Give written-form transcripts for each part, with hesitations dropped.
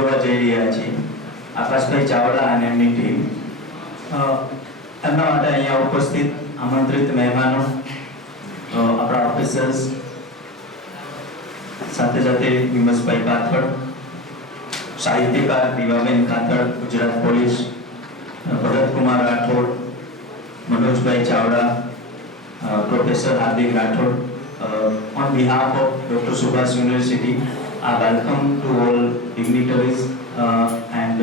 જોવા જઈ રહ્યા છીએ આકાશભાઈ ચાવડા અને એમની ટીમ. એમના માટે અહીંયા ઉપસ્થિત આમંત્રિત મહેમાનો, આપણા ઓફિસર્સ, સાથે સાથે વિમસભાઈ કાથડ, સાહિત્યકાર Divaben Kathad, Gujarat police, Bharatkumar Rathod, Manojbhai Chavda, professor Hardik Rathod. On behalf of Dr. Subhash University, I welcome to all dignitaries and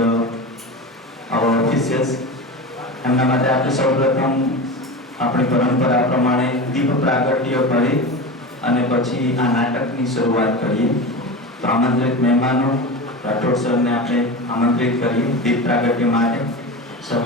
our officials. એમના માટે આપણે સૌપ્રથમ આપણી પરંપરા પ્રમાણે દીપ પ્રાગટ્ય કરી અને પછી આ નાટકની શરૂઆત કરીએ. તો આમંત્રિત મહેમાનો રાઠોડ સરને આપણે આમંત્રિત કરીએ દીપ પ્રાગટ્ય માટે. Sir.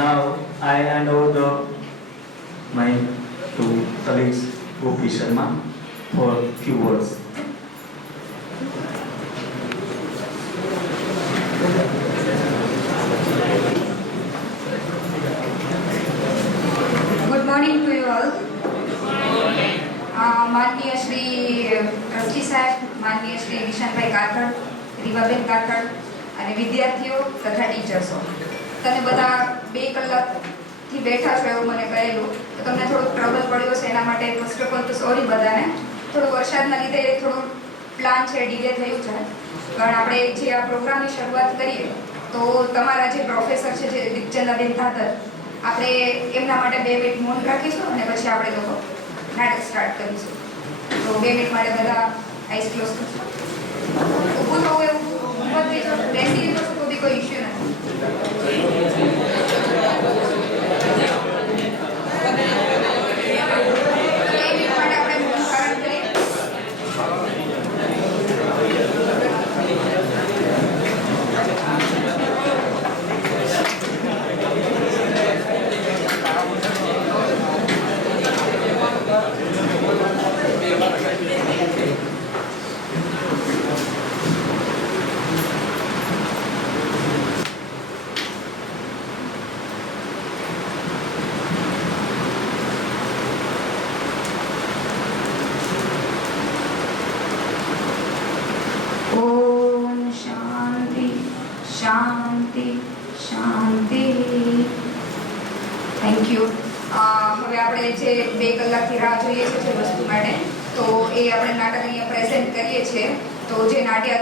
Now I hand over my to colleagues Gopi Sharma for few words. Good morning to you all. माननीय श्री ट्रस्टी साहेब, माननीय श्री નિશાંતભાઈ કાથડ, રીવાબેન કાથડ અને વિદ્યાર્થીઓ તથા ટીચર્સો, તમે બધા 2 કલાકથી બેઠા છો એવું મને કહેલું, તો તમને થોડું ટ્રબલ પડ્યો છે એના માટે ફર્સ્ટ ઓફ ઓલ તો સોરી બધાને. થોડું વરસાદના લીધે થોડું પ્લાન છે ડીલે થયું છે, પણ આપણે જે આ પ્રોગ્રામની શરૂઆત કરીએ તો તમારા જે પ્રોફેસર છે જે દીપચંદાબેન ધાતર, આપણે એમના માટે 2 મિનિટ મૌન રાખીશું અને પછી આપણે લોકો નાટક સ્ટાર્ટ કરીશું. તો 2 મિનિટ માટે બધા આઈસ ક્લોઝ કરશું. ઊભું થવું એવું હિંમત થઈ જાવ, બેસી લીધો તો બી કોઈ ઇશ્યુ નથી. શાંતિ શાંતિ. Thank you. હવે આપણે જે 2 કલાકથી રાહ જોઈએ છે જે વસ્તુ માટે, તો એ આપણે નાટક અહીંયા પ્રેઝન્ટ કરીએ છીએ. તો જે નાટ્ય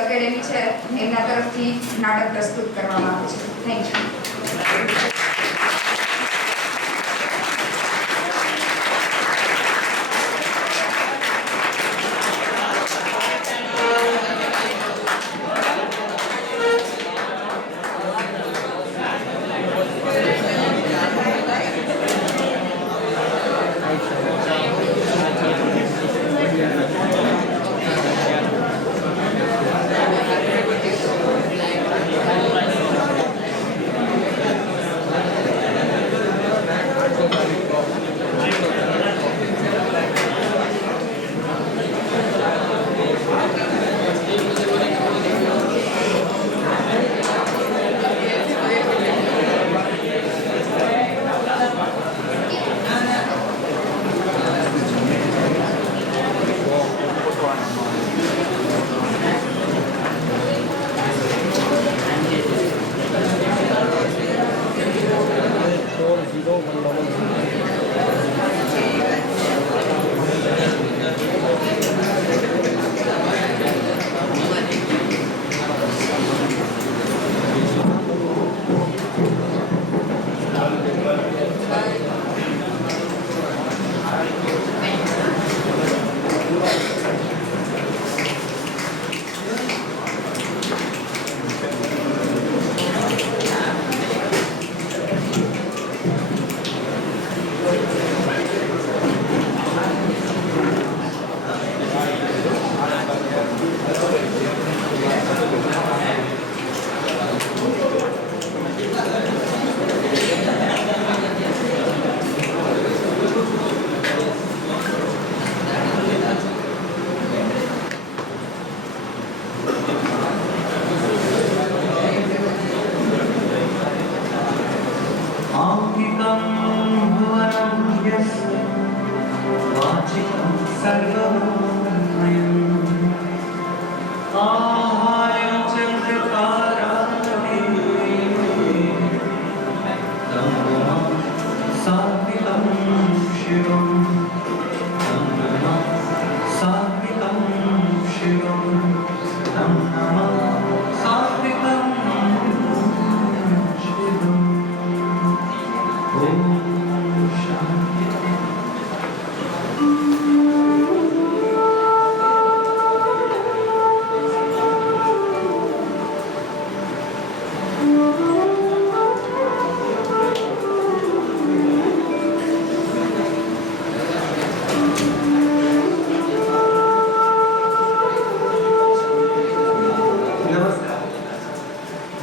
એકેડેમી છે એમના તરફથી નાટક પ્રસ્તુત કરવામાં આવે છે. Thank you.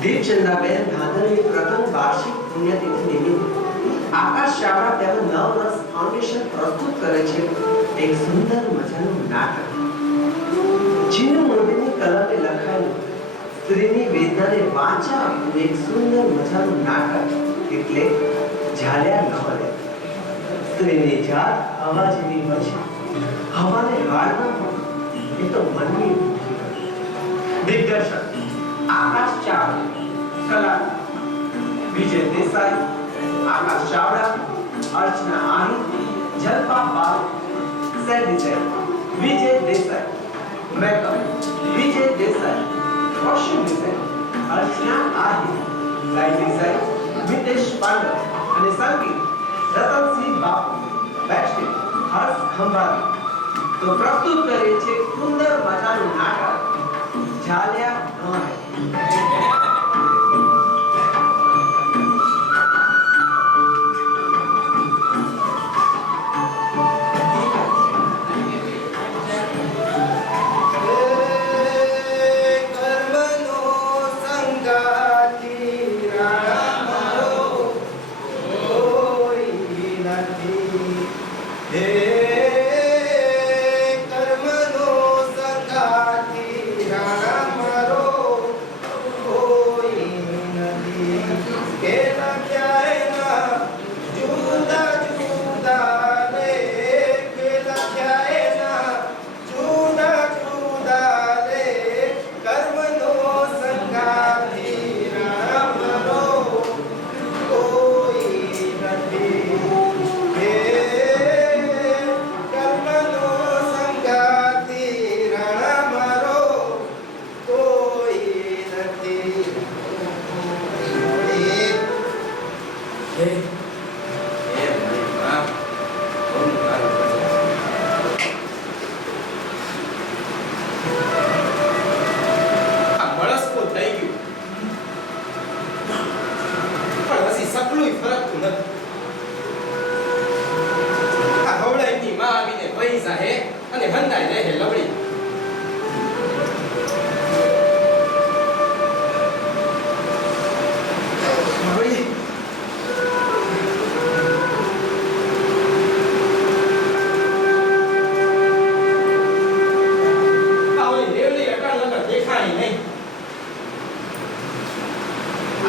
દેવચંદ્રાબેન ધાંધલની પ્રથમ વાર્ષિક પુણ્યતિથિ નિમિત્તે આકાશ ચાવડા તેમજ નવરસ ફાઉન્ડેશન પ્રસ્તુત કરે છે એક સુંદર મજાનું નાટક. જીનુ મોદીની કલમે લખાયેલું સ્ત્રીની વેદનાને વાચા આપતું એક સુંદર મજાનું નાટક એટલે ઝાલ્યા ન મળે. સ્ત્રીની જાત અવાજની વચ્ચે હવાને હાડના એ તો મનની દિગ્દર્શક આકાશ ચાવડા, કલા વિજય દેસાઈ, આકાશ ચાવડા, અર્ચના આહિર, જલપા બાલ, સેટ ડિઝાઇન વિજય દેસાઈ, મેકઅપ વિજય દેસાઈ, કોસ્ટ્યુમ ડિઝાઇન અર્ચના આહિર, લાઇટ ડિઝાઇન મિતેશ પાંડવ અને સંગીત રતનસિંહ બાપુ, બેકસ્ટેજ હર્ષ ખંભાતી. તો પ્રસ્તુત કરીએ છીએ સુંદર મજાનું નાટક ઝાલ્યા ન મળે.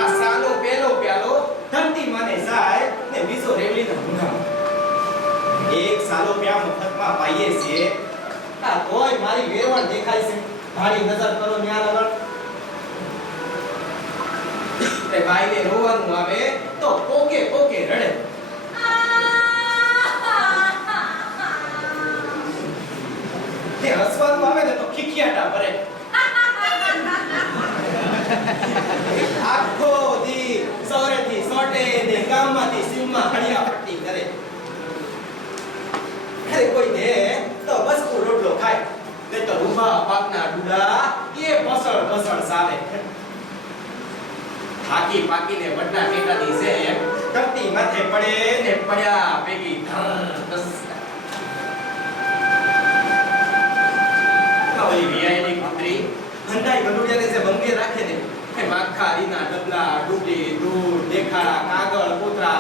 આ સાનો પેલો પ્યાલો ધરતી માને જાય ને બીજો રેવલીના મૂંઢામાં. એક સાલો પ્યા મફતમાં પાઈએ છીએ. આ તોય મારી વેરવણ દેખાય છે. ભારી નજર કરો ન્યા લગન. તે ભાઈને રોવાનું આવે તો પોકે પોકે રડે. તે હસવાનું આવે ને તો ખીખિયાટા ભરે. આખો દી સૌરેથી સોટે ને ગામમાંથી સીમમાં હળિયા પટ્ટી કરે. અરે કોઈ દે તો બસ રોટલો ખાય ને તો રૂપા પાકના ડુડા એ બસળ બસળ સાવે. થાકી પાકીને વડના ટેકાની છે ધરતી માથે પડે ને પડ્યા ભેગી ધસ. ઓલી વિયાઈની કુતરી હંડાઈ ગંડુડિયાને જે બંગે રાખે ને એ માખારીના ડબલા ડુબલી દૂધ દેખાડા કાગળ કોતરા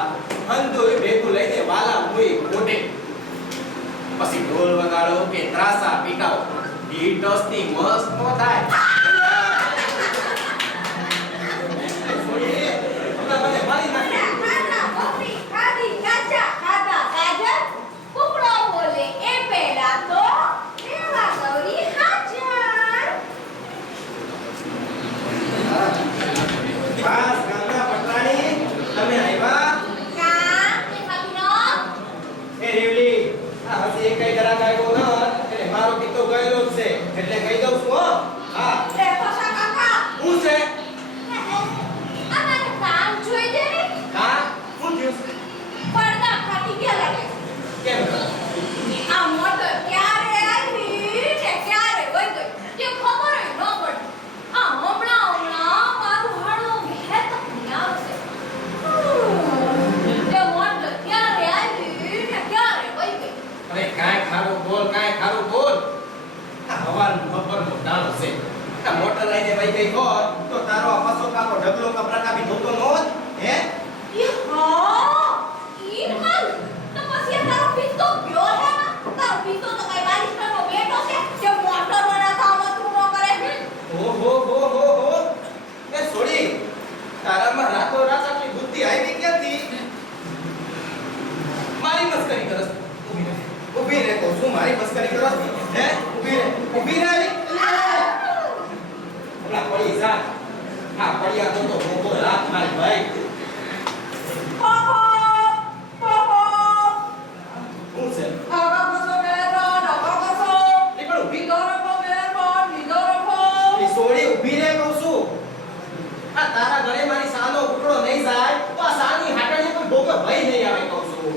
હંદોય ભેગું લઈને વાલા મુઈ મોટે. પછી ઢોલ વગાડો કે ત્રાસા પીટાઓ ઈ ટસની મસ્ત નો થાય. મને મારી નાખે. બસ ગામના પટરાણી તમે આવ્યા? એ રેવલી આ હજી એક કઈ ગ્રાહક આવ્યો ન એટલે મારો પિતો ગયેલો જ છે એટલે કહી દઉં છું. હો હા હું છે હા હું થયું કેમ આ મોટર ક્યારે આવી ને ક્યારે વઈ ગઈ તે ખબર જ ન પડી. આ હમણાં મારું હાડું ઘેર તક નહીં આવશે. તે મોટર ક્યારે આવી ને ક્યારે વઈ ગઈ. અરે કાંઈ ખારું બોલ કાંઈ ખારું બોલ. આ હવાનું બપોરનો દાણો છે. આ મોટર લઈને વઈ ગઈ હોત તો તારો આ પસો કાકો ઢગલો કપરા કાપી ધોતો ન હોત. હે ઈ હા ઈ હાલ તો પછી આ તારો પિત્તો ગયો હે ને તારો પિત્તો તો કઈ બારિસ્ટરનો બેટો છે કે મોટર વાળા કામ તું ન કરે. હો એ છોડી તારામાં રાતો રાત આટલી બુદ્ધિ આવી ક્યાંથી? મારી મસ્કરી કરસ. ઊભી રહે કહું છું. મારી મસ્કરી કરસ. હે ઊભી રહે હમણાં પડી જા. આ પડ્યા તો મોકો રાત મારી ભાઈ. હું છે નીકળ ઊભી. એ છોડી ઊભી રહે કહું છું. આ તારા ઘરે મારી સાનો ઉકળો નહીં જાય તો આ સાની હાટડીએ કોઈ ભોગો ભય નહીં આવે કહું છું.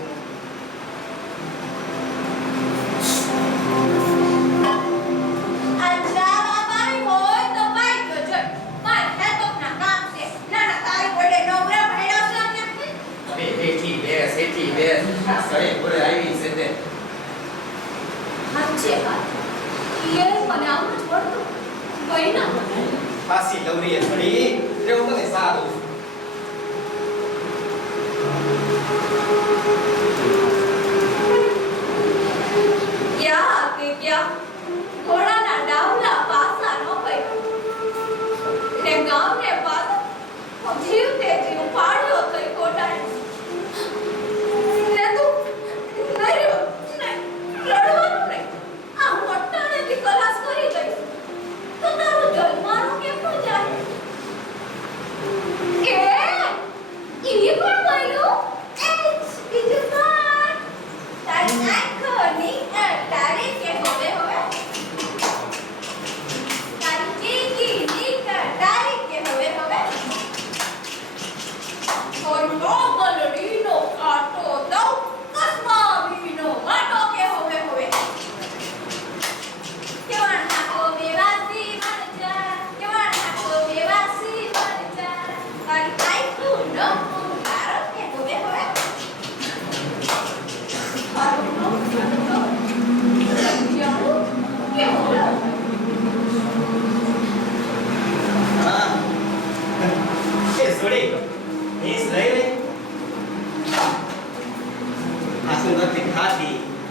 હેઠી બેસ આ સળે ઘોડે આવી છે તે. પાછી લવરીએ છોડી એવું મને સારું. ઘોડાના ડાવલા પાસા ન પડ્યો ને ગામને પાછો જીવતે જીવ પાડ્યો થઈ ઘોડાને. ને તું રડવાનું નહીં. આ હું અટ્ટાણેથી ખલાસ કરી ગઈ તો તારું જન્માનું કેમ ન જાય? ઈ પણ બોલ્યું બીજું પણ તારી આંખોની તારી કે હવે તારી ચીકીની તારી કે હવે થોડું ગોગલડીનો કાંટો દઉં કસમાવીનો વાટો કે હવે કેવાણ નાખો બેવાસી મરજા કેવાણ નાખો બેવાસી મરજા તારી આંખું ન તારો કે હવે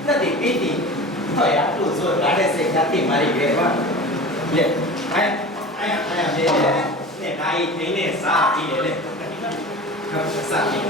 નથી પીતી હોય આટલું જોર કાઢે છે જાતી મારી બેવા લે આયા આયા બે ને નાઈ થઈને સા પી લે સા પી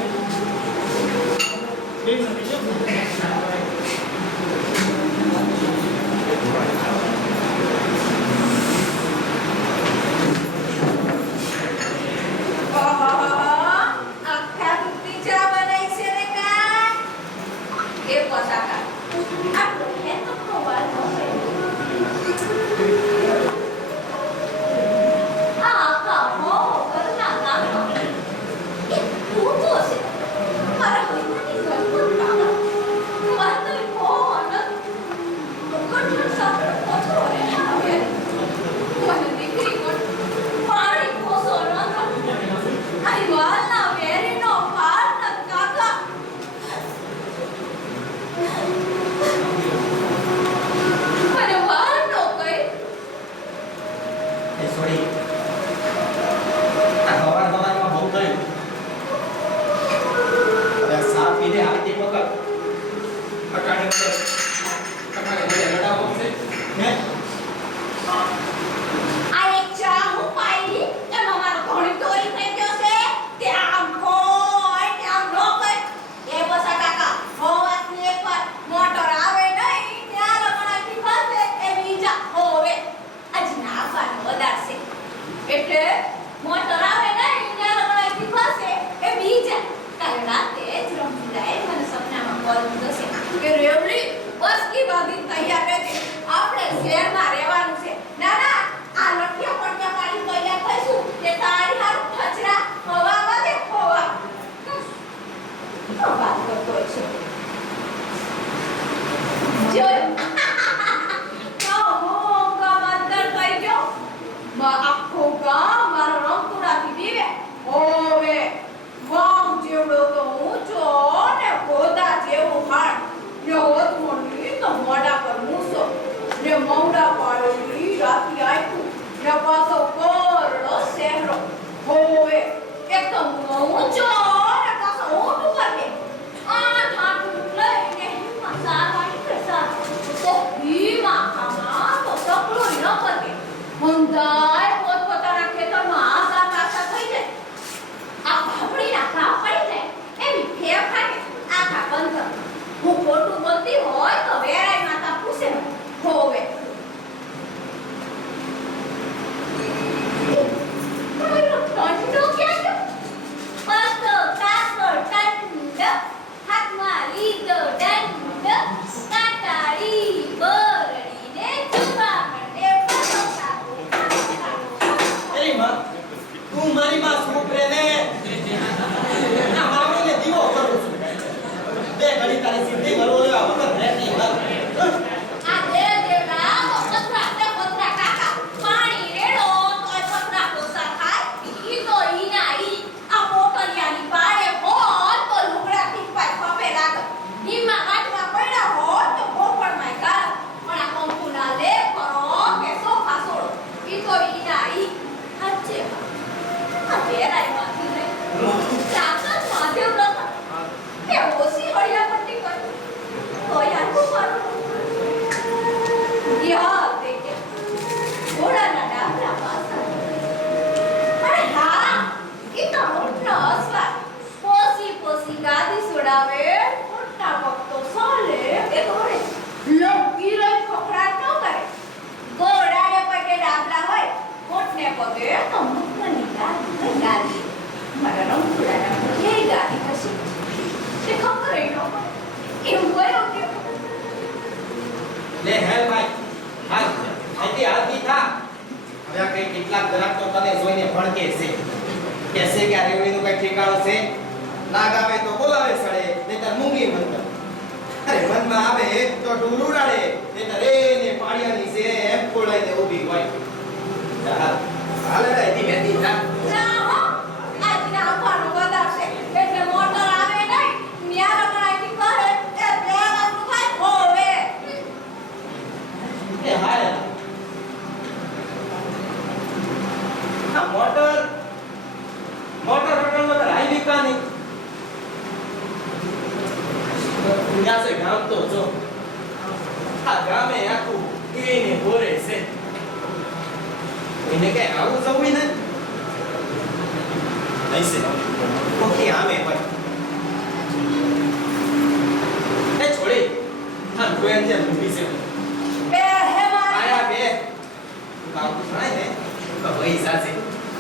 એને કઈ આવું જવું ને હશે કોકી આમે હોય એ છોડી હા કોઈ અંજે ઊભી છે બે હે મારી આયા બે કામ થાય ને તો વહી સાચે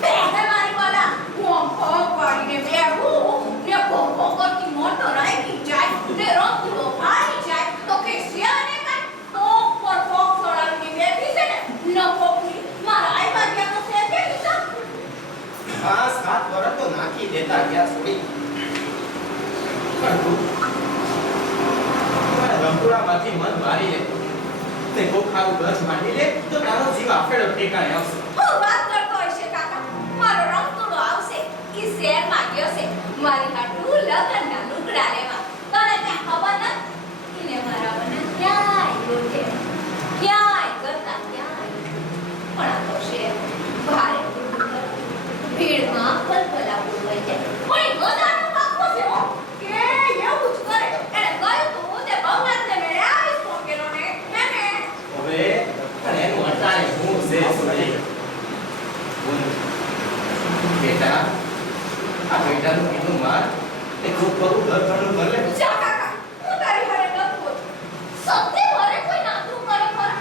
બે હે મારી વાલા હું ફોક વાળીને બેહું ને ફોક કરતી મોટો રાઈ જાય ને રંગલો ભારી જાય તો કે સિયાને કાઈ તો પર ફોક સળાવીને બેઠી છે ને ન ફોકની મારા આઈ વાગ્યા તો છે કે હિસાબ ખાસ હાથ વરત તો નાખી દેતા ગયા છોડી પણ તું રંગુડામાંથી મન મારી લે તે કોક ખાવું બસ માંડી લે તો તારો જીવ આફેડો ઠેકાણે આવશે હું વાત કરતો હશે કાકા મારો રંગતોડો આવશે ઈ શેર માંગ્યો છે મારી હાટુ લગનના લુગડા લેવા તને ત્યાં ખબર નથી ઈને મારા મને ક્યાંય યોજે ક્યાંય કરતા ક્યાંય પણ આ તો શેર ભારે ભીડમાં ફલફલા બોલવાઈ જાય પણ ઈ ગધાનો પાકો છે હો કે એવું જ કરે એને કહ્યું તું તે ભગવાનને મેળે આવીશ મોકેલો ને એને હવે પણ એનું અટાણે હું છે છોડી બેટા આ બેટાનું કીધું માર એ ખૂબ બહુ ઘર ઘરનું ઘર લે જા કાકા હું તારી હારે નથી બોલ સત્ય ભરે કોઈ નાતું કરે ખરા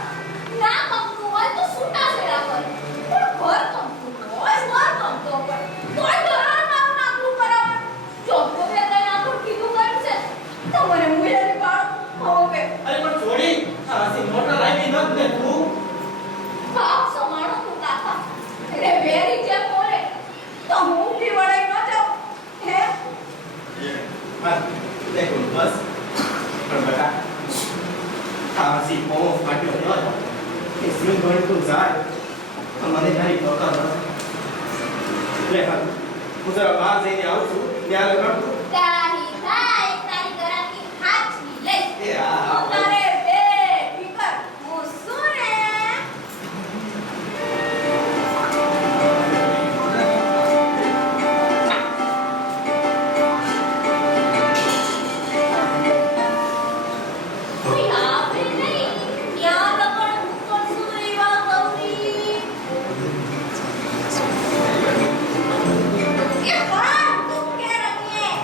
ના ગમતું હોય તો છૂટા છેડા કરે પણ ઘર ગમતું હોય ઘર ગમતો હોય તોય ઘરમાં નાતું કરાવે જો તો બે તને આખું કીધું કર્યું છે તો મને મુયલી પાડો હવે અરે પણ છોડી આ હસી મોટર આવી ન ને તું બાપ સમાણો તું કાકા રે વેરી જેમ બોલે તો હું બી વળાઈ ન જાઉં હે હા દેખો બસ પણ બેટા આ હસી પો ફાટ્યો ન એ સિંહ ગણતું જાય તો મને તારી પકડ ન લે હા હું જરા બહાર જઈને આવું છું ત્યારે કરતું તારી થાય તારી ગરાકી હાચવી લઈ એ આ તારે બે ફિકર હું શું રે કોઈ આવે નહીં યાદ પણ હું પણ શું રેવા ગૌરી એ કામ તું કે રમીએ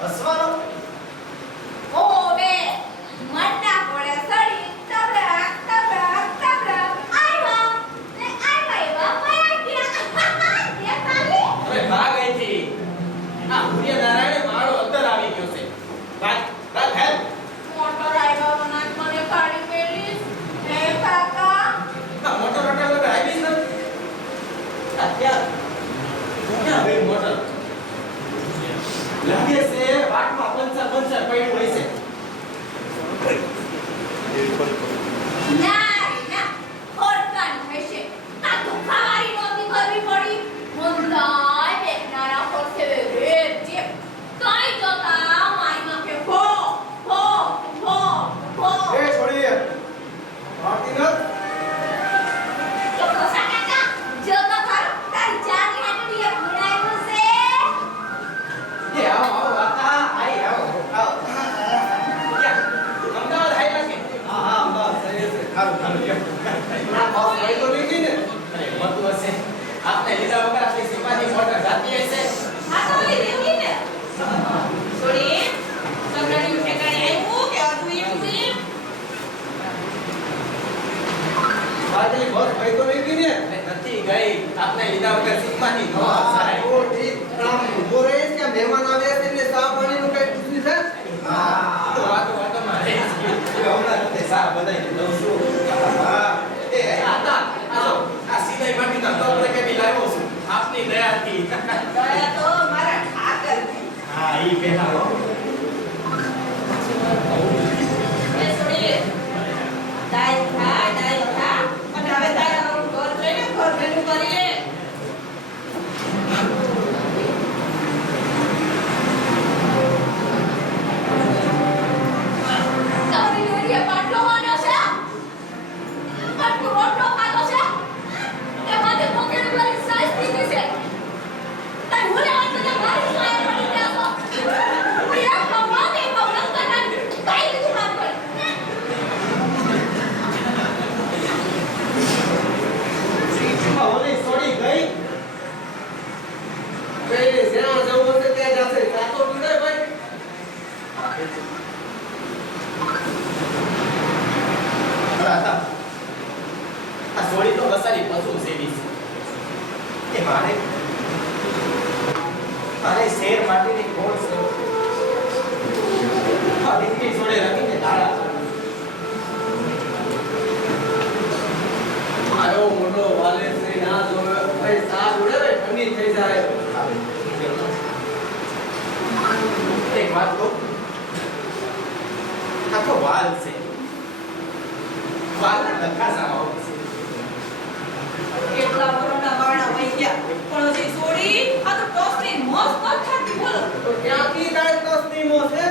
અસવાનો ઓ બે આ તો વાલ છે. વાલના લખા સારાઓ છે. કેટલા વરોના વાળા વહી ગયા પણ હજી સોડી આ તો ટોસની મોજ પથાતી બોલો તો ક્યાંથી થાય તસ્તી મોસે?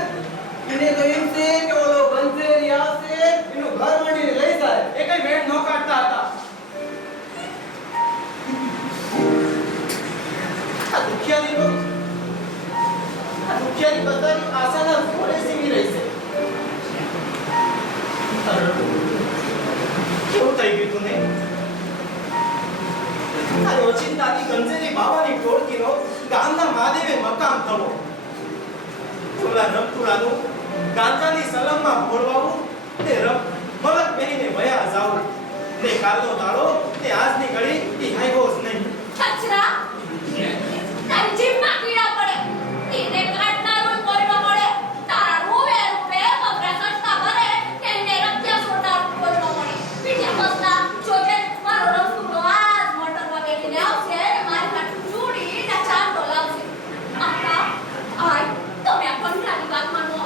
એને તો એમ છે કે ઓલો બંજેરી આવશે એનું ઘર માંડીને લઈ જાય. એ કઈ મેળ ન કાઢતા હતા. આ દુખિયારી બધાની આશાના ઘોડે સીવી રહી છે. કેવું થઈ ગયું તું ને? આ રોજિંદાની ગંજેરી બાવાની ટોળકીનો ગામના મહાદેવે મકામ થવો. ઓલા રમતુલાનું ગાંજાની સલમમાં ફોડવાવું તે મલક પહેરીને વયા જાવું ને કાલનો દાડો તે આજની ઘડી ઈ હાઈવો જ નહીં. છછરા તારી જીભમાં કીડા પડે એને કાઢનારો કોઈ ન મળે તારા રૂવે રૂવે મગરા સસ્તા ભરે એને રત્યા સોટા કોઈ ન મળે પીઠ્યા બસના જોજે મારો રમતુલો આજ મોટરમાં બેઠીને આવશે ને મારી માટે ચૂડી ને ચાંદો લાવશે આખા આય તમે આ પંખાની વાત માનો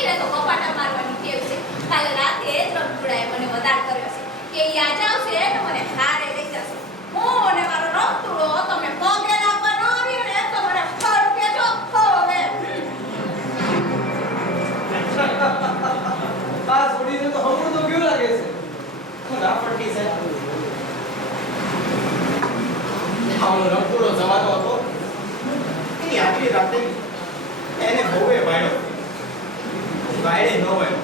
એને તો કપાટા મારવાની ટેવ છે કાલે રાતે જ રમતુડાએ મને વધાર કર્યો છે કે ઈ આજ આવશે ને મને હારે લઈ જશે હું અને મારો રમતુડો તમે પગે લાગવાનો આવ્યો ને તો મને 100 રૂપિયા ચોખ્ખો હવે આ છોડીને તો હમણાં તો કેવું લાગે છે? હું રાપટી છે. આનો રમતુડો જવાનો હતો. એની આટલી રાતે એને બહુએ વાળ્યો. વાળે ન વાળ્યો.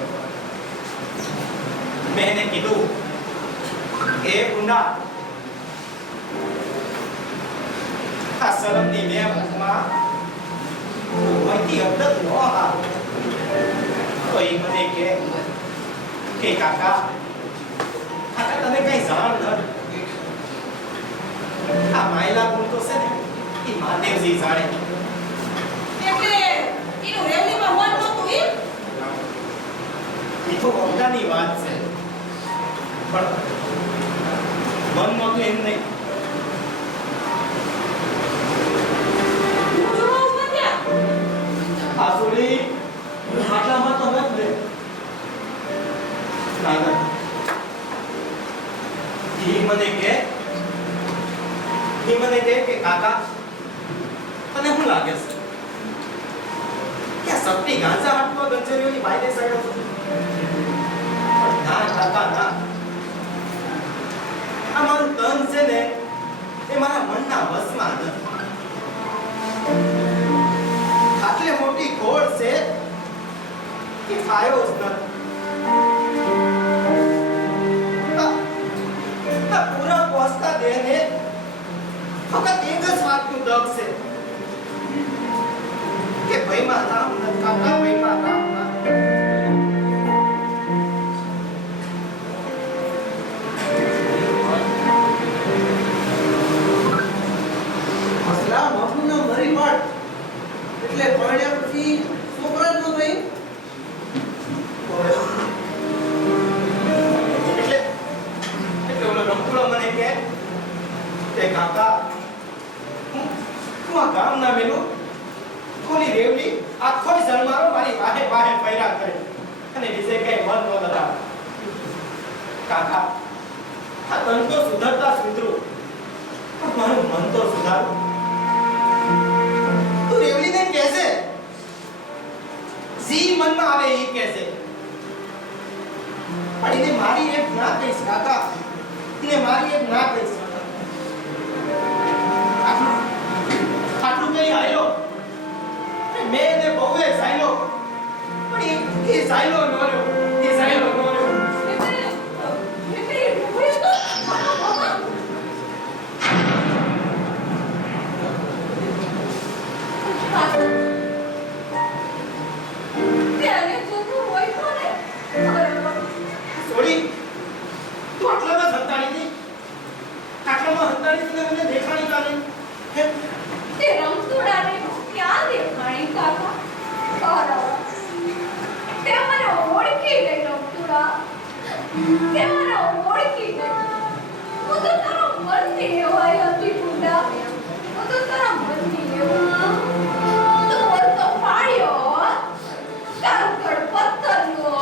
મેં એને કીધું એ ગુંડા આ શરમની મેમાં વહીતી અબદત ન હા. તો એ મને કે કાકા તને કઈ જાણ ન. આ માયલા ગુણ તો છે ને એ મહાદેવજી જાણે. એટલે એનું રેવલીમાં મન નહોતું એ એ તો વખતાની વાત છે પણ મન નહોતું એમ નહીં. ઉજળો બન્યા આસુરી આટલામાં તો નથી લે. ના ના ઈ મને કે કાકા તને શું લાગે છે કે આ સપની ગાંજા હાટમાં ગંજરીઓની બાઈને સડ્યો છો? પણ ના કાકા ના. આ મારું તન છે ને એ મારા મનના વશમાં નથી. આટલે મોટી ગોળ છે કે ફાયો જ નથી. આ પૂરા પહોંચતા દેહને ફક્ત એક જ વાતનું દગ છે કે ભયમાં રામ નથી કાકા, ભયમાં રામ નથી. હસલા મફુનો મરી પડ એટલે પરણ્યા પછી છોકરા જ ન થઈ. એટલે ઓલો રમતુડો મને કે કાકા હું આ ગામ ના મેલું કોની રેવડી આખો જન્મારો મારી વાહે વાહે પૈરા કરે અને બીજે કઈ મન ન લગાવ. કાકા આ તન તો સુધરતા સુધરું પણ મારું મન તો સુધારું. તું રેવડીને કહેશે જી મનમાં આવે એ કહેશે પણ એને મારી એક ના કહીશ કાકા. એને મારી એક ના કહીશ. આટલું કઈ આયો મેં એને બહુએ સાયલો પણ એ સાયલો ન રહ્યો. એ સાયલો ન રહ્યો. સોડી તું આટલામાં જ હંતાડી હતી. આટલામાં હંતાડી તને મને દેખાણી કાઢી. તે રમતુડાને ક્યાં દેખાણી કાકા? તે મને ઓળખી ગઈ રમતુડા. તે મને ઓળખી ગઈ. હું તો તારા મનની એવાઈ હતી ગુંડા. હું તો તારા મનની એવા. તું બોલતો પાડ્યો. કારકડ પથ્થરનો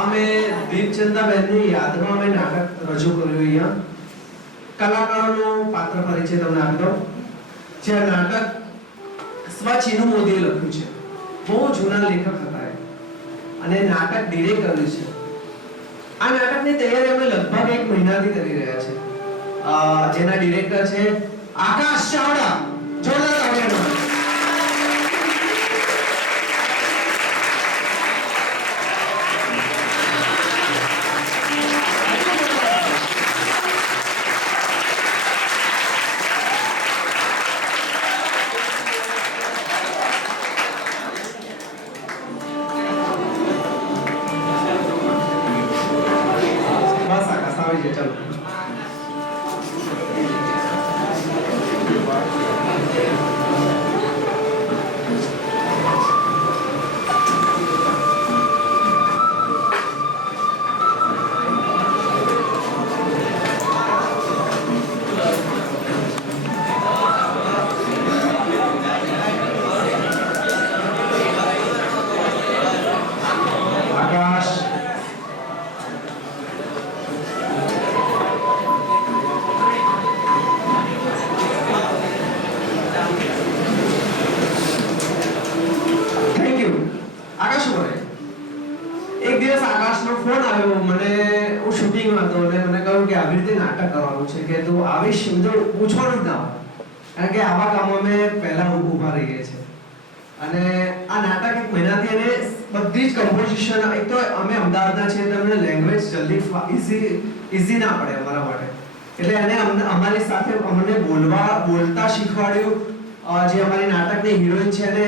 અમે દીપચંદાબેનની યાદમાં અમે નાટક રજૂ કર્યું અહીંયા. કલાકારોનું પાત્ર પરિચય તમને આપી દઉં. જે નાટક સ્વચિનુ મોદીએ લખ્યું છે. બહુ જૂના લેખક હતા એ. અને નાટક ડિરેક્ટ કર્યું છે. આ નાટકની તૈયારી અમે લગભગ 1 મહિનાથી કરી રહ્યા છે. જેના ડિરેક્ટર છે આકાશ ચાવડા. જોરદાર તાળીઓ. બસ આકાશ આવી જાય ચાલો. આકાશ થેન્ક યુ. આકાશ બોલે. એક દિવસ આકાશનો ફોન આવ્યો મને. હું શૂટિંગમાં હતો અને મને કહ્યું કે આવી રીતે નાટક કરવાનું છે કે તું આવીશ. બધું પૂછવાનું જ ના હોય. કારણ કે આવા કામમાં અમે પહેલા ઊભા રહીએ છીએ. અને આ નાટક 1 મહિનાથી અને બધી જ કમ્પોઝિશન એક તો અમે અમદાવાદના છીએ તો અમને લેંગ્વેજ જલ્દી ઈઝી ના પડે અમારા માટે. એટલે એને અમારી સાથે અમને બોલતા શીખવાડ્યું. જે અમારી નાટકની હિરોઈન છે એને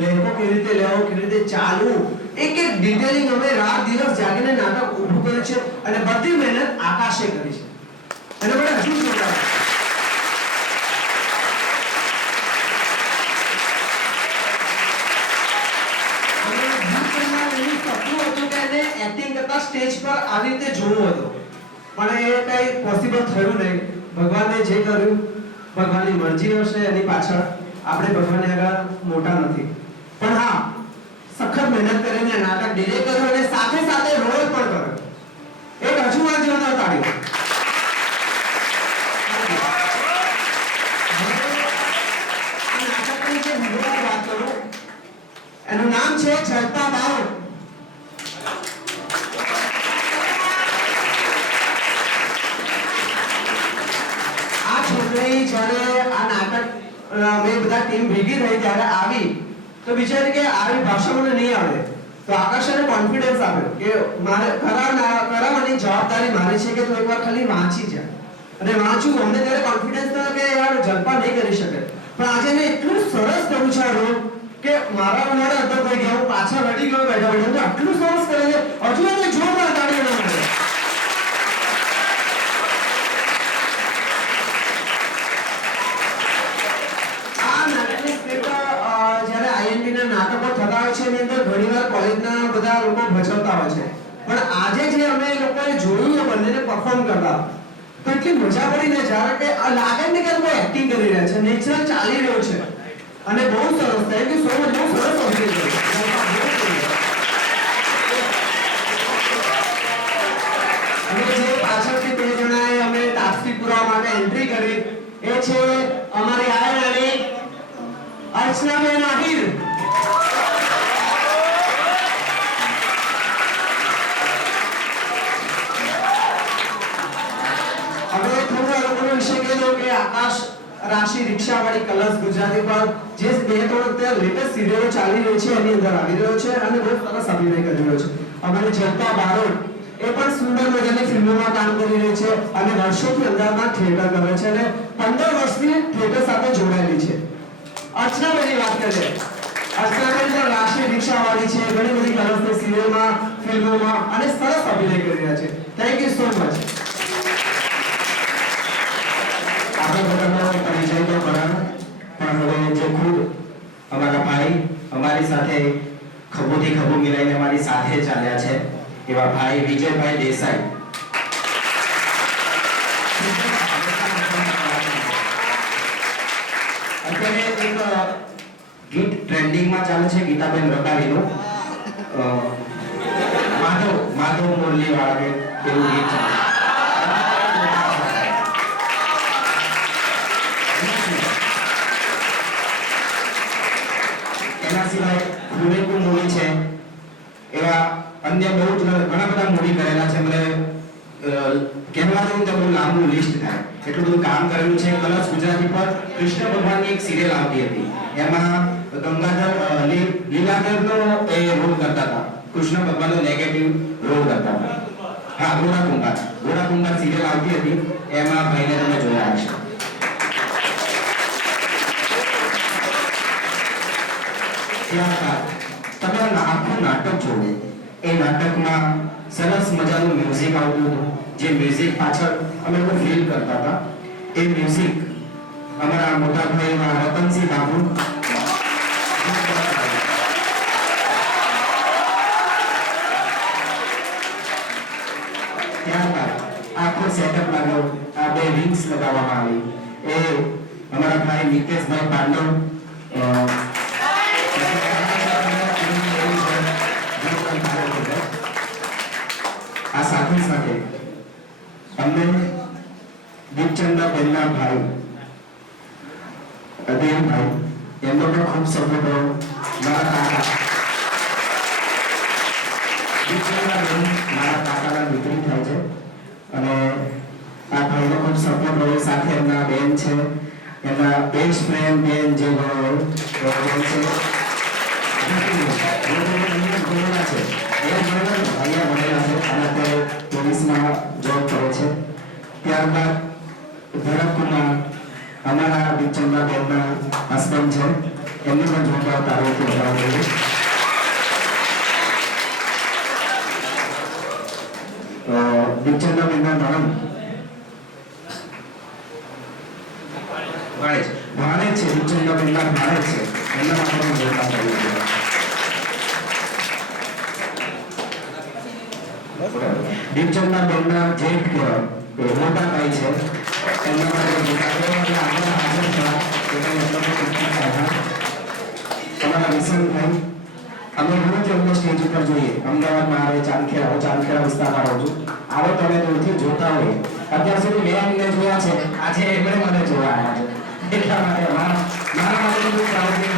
લેખો કેવી રીતે લેવો, કેવી રીતે ચાલવું, એક ડિટેલિંગ અમે રાત દિવસ જાગીને નાટક ઊભું કર્યું છે. અને બધી મહેનત આકાશે કરી છે. અને મને હજુ જોડાય. એક્ટિંગ કરતા સ્ટેજ પર આવી રીતે જોવું હતું પણ એ કઈ પોસિબલ થયું નહીં. ભગવાને જે કર્યું ભગવાનની મરજી હશે. એની પાછળ આપણે ભગવાનને આગળ મોટા નથી. પણ હા, સખત મહેનત કરીને નાટક ડિરેક્ટ કર્યું અને સાથે સાથે રોલ પણ કર્યો. એક હજુ વાર જોરદાર તાળીઓ. આ નાટકની જે હીરોની વાત કરું એનું નામ છે જલપા બારોટ. જ્યારે આ નાટક અમે બધા ટીમ ભેગી થઈ ત્યારે આવી તો વિચારી કે આવી ભાષા મને નહીં આવડે. તો આકાશને કોન્ફિડન્સ આપ્યો કે મારે કરાવવાની જવાબદારી મારી છે કે તું એકવાર ખાલી વાંચી જા. અને વાંચું અમને ત્યારે કોન્ફિડન્સ ન કે યાર જલપા નહીં કરી શકે. પણ આજે મેં એટલું સરસ કર્યું છે આ રોલ કે મારા મને અંદર થઈ ગયા. હું પાછા રડી ગયો બેઠા બેઠા. આટલું સરસ કરે છે. હજુ એને જોરદાર તાળીઓ મળે. નાટકો થતા હોય છે એની અંદર ઘણીવાર કોલેજના બધા લોકો ભજવતા હોય છે. પણ આજે જે અમે લોકોએ જોયું એ બંનેને પરફોર્મ કરતા તો એટલી મજા પડી ને જ્યારે કે લાગે ને કે કોઈ એક્ટિંગ કરી રહ્યા છે. નેચરલ ચાલી રહ્યો છે અને બહુ સરસ. Thank you so much. બહુ સરસ ઓબ્ઝર્વ કર્યું. અને જે પાછળથી 2 જણાએ અમે તાસ્કી પુરાવા માટે એન્ટ્રી કરી એ છે અમારી આયરાની અર્ચનાબેન આહિર. કે આકાશ રાશિ રિક્ષાવાળી કલર્સ ગુજરાતી પર જે 2-3 લેટેસ્ટ સિરિયલો ચાલી રહી છે એની અંદર આવી રહ્યો છે અને બહુ સરસ અભિનય કરી રહ્યો છે. અમારી જલપા બારોટ એ પણ સુંદર મજાની ફિલ્મોમાં કામ કરી રહી છે અને વર્ષોથી અમદાવાદમાં થિયેટર કરે છે અને 15 વર્ષથી થિયેટર સાથે જોડાયેલી છે. અર્ચનાબેનની વાત કરીએ. અર્ચનાબેન પણ રાશિ રિક્ષાવાળી છે. ઘણી બધી કલર્સની સિરિયલમાં, ફિલ્મોમાં અને સરસ અભિનય કરી રહ્યા છે. Thank you so much. પરિચય તો કરાયો પણ હવે જે ખુદ અમારા ભાઈ અમારી સાથે ખભોથી ખભો મિલાઈને અમારી સાથે ચાલ્યા છે એવા ભાઈ વિજયભાઈ દેસાઈ. અત્યારે એક ગીત ટ્રેન્ડિંગમાં ચાલે છે ગીતાબેન રબારીનું. માધવ મુરલી વાળાને એવું ગીત છે. એના સિવાય ફુલેકુ મૂવી છે, એવા અન્ય બહુ જ ઘણા બધા મૂવી કરેલા છે. મને કહેવા જેવું તો બહુ લાંબુ લિસ્ટ થાય, એટલું બધું કામ કરેલું છે. કલર્સ ગુજરાતી પર કૃષ્ણ ભગવાનની એક સિરિયલ આવતી હતી, એમાં ગંગાધર લીલાધરનો એ રોલ કરતા હતા, કૃષ્ણ ભગવાનનો નેગેટિવ રોલ કરતા હતા. હા, ગોરા કુંભાર સિરિયલ આવતી હતી, એમાં ભાઈને તમે જોયા હશે. તમે આખું નાટક જોવો, એ નાટકમાં સરસ મજાનું મ્યુઝિક આવતું હતું, જે મ્યુઝિક પાછળ અમે લોકો ફીલ કરતા હતા. એ મ્યુઝિક અમારા મોટા ભાઈ રતનસિંહ બાબુ ત્યારબાદ આખો સેટઅપ લાગ્યો, આ બે વિંગ્સ લગાવવામાં આવી, એ અમારા ભાઈ નિકેશભાઈ પાંડવ આ સાથે સાથે અમને દીપચંદા બેનના ભાઈ અદેવભાઈ એમનો પણ ખૂબ સપોર્ટ રહ્યો. મારા કાકા દીપચંદા બેન મારા કાકાના દીકરી થાય છે, અને આ ભાઈનો ખૂબ સપોર્ટ રહ્યો. સાથે એમના બેન છે, એમના બેસ્ટ ફ્રેન્ડ બેન જે છે ત્યારબાદ ભરતકુમાર અમારા દીપચંદા બેનના હસબન્ડ છે, એમની પણ જોરદાર તારીફો કરાવી. દીપચંદા બેનના નામ ભાણે છે, દીપચંદા બેનના ભાણે છે, એમના માટે પણ જોરદાર તારીફો. દીપચંદા બેનના જેઠ કહેવાય, મોટા ભાઈ છે, એમના માટે અમારા વિસનભાઈ, અમે રોજ અમને સ્ટેજ ઉપર જોઈએ. અમદાવાદમાં આવે, ચાંદખેડા વિસ્તારમાં રહું છું, આવો તમે દૂરથી જોતા હોય. અત્યાર સુધી મેં એમને જોયા છે, આજે એમણે મને જોવા આવ્યા છે, એટલા માટે મારા માટે બહુ પ્રાઉડ છે.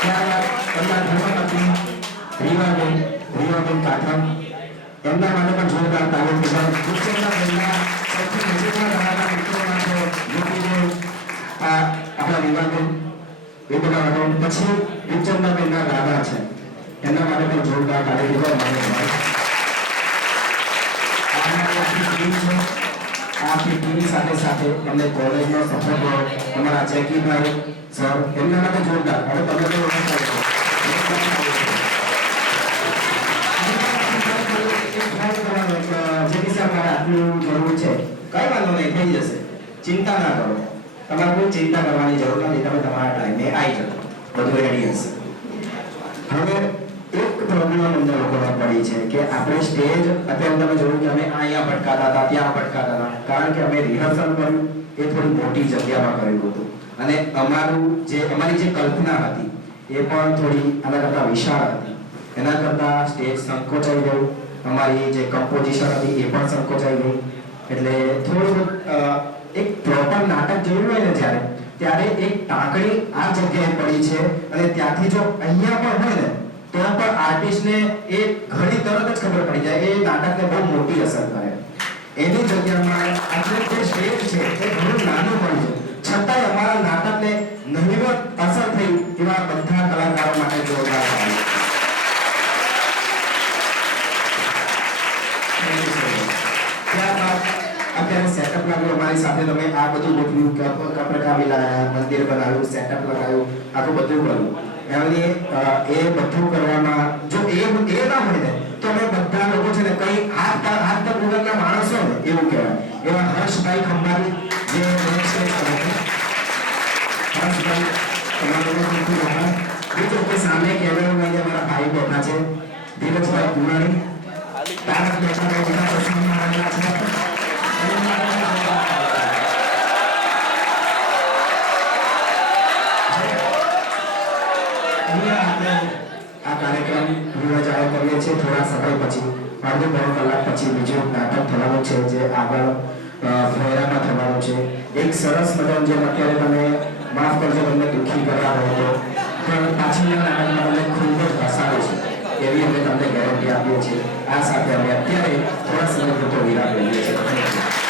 ત્યારબાદ એમના ધર્મપત્ની રીવાબેન કાથમ, એમના માટે પણ જોરદાર તાલીમ કહેવાય. દીપચંદા બેનના સૌથી નજીકમાં રહેલા મિત્રોમાં છે જ્યોતિબેન, આપણા રીવાબેન, એ બધા માટે. પછી દીપચંદા બેનના દાદા છે, એમના માટે પણ જોરદાર તાલીમ કહેવાય. આપણી ટીમ સાથે સાથે એમને કોલેજનો સપોર્ટ હોય, અમારા જેકીભાઈ સર, એમના માટે જોરદાર. હવે તમે તો આટલું જરૂર છે, કઈ વાંધો નહીં, થઈ જશે, ચિંતા ના કરો. તમારે કોઈ ચિંતા કરવાની જરૂર નથી, તમે તમારા ટાઈમે આવી જજો, બધું રેડી હશે. હવે એક પ્રોબ્લેમ અમને લોકોને પડી છે કે આપણે સ્ટેજ અત્યારે તમે જોયું કે અમે અહીંયા ભટકાતા હતા, ત્યાં ભટકાતા હતા, કારણ કે અમે રિહર્સલ કર્યું એ થોડી મોટી જગ્યામાં કર્યું હતું, અને અમારી જે કલ્પના હતી એ પણ થોડી આના કરતાં વિશાળ હતી. એના કરતાં સ્ટેજ સંકોચાઈ ગયું, અમારી જે કમ્પોઝિશન હતી એ પણ સંકોચાઈ ગઈ. એટલે થોડું એક પ્રોપર નાટક જોયું હોય ને ત્યારે એક ટાંકણી આ જગ્યાએ પડી છે, અને ત્યાંથી જો અહીંયા પણ હોય ને તો પણ આર્ટિસ્ટને એ ઘણી તરત જ ખબર પડી જાય, એ નાટકને બહુ મોટી અસર કરે. એની જગ્યામાં આપણે જે સ્ટેજ છે એ ઘણું નાનું પડ્યું છે, છતાંય અમારા નાટકને નહિવત અસર થઈ એવા બધા કલાકારો માટે જોરદાર તાળી. ત્યારબાદ અત્યારે સેટઅપ લાગ્યું અમારી સાથે, તમે આ બધું ગોઠવ્યું, કપડકાવી લાયા, મંદિર બનાવ્યું, સેટઅપ લગાવ્યું, આખું બધું કર્યું. એમની એ બધું કરવામાં જો એ ના હોય ને તો અમે બધા લોકો છે ને કઈ હાથ પગ વગરના માણસો ને એવું કહેવાય. એવા હર્ષભાઈ ખંભારી જે હર્ષભાઈ તમારું ખૂબ આભાર. બીજું કે સામે કેમેરામાં અમારા ભાઈ બેઠા છે, ધીરજભાઈ પુરાણી, તારક બેઠા બધા પ્રશ્નોમાં આવેલા છે. આ કાર્યક્રમ પૂર્ણ જાહેર કરીએ છીએ. થોડા સમય પછી અડધો પોણો કલાક પછી બીજું નાટક થવાનું છે જે આગળ ફોયરામાં થવાનું છે. એક સરસ મજાનું જેમ અત્યારે તમે માફ કરજો તમને દુઃખી કરવા રહ્યો પણ પાછળના નાટકમાં તમને ખૂબ જ હસાવે છે એવી અમે તમને ગેરંટી આપીએ છીએ. આ સાથે અમે અત્યારે થોડા સમય પૂરતો વિરામ લઈએ છીએ.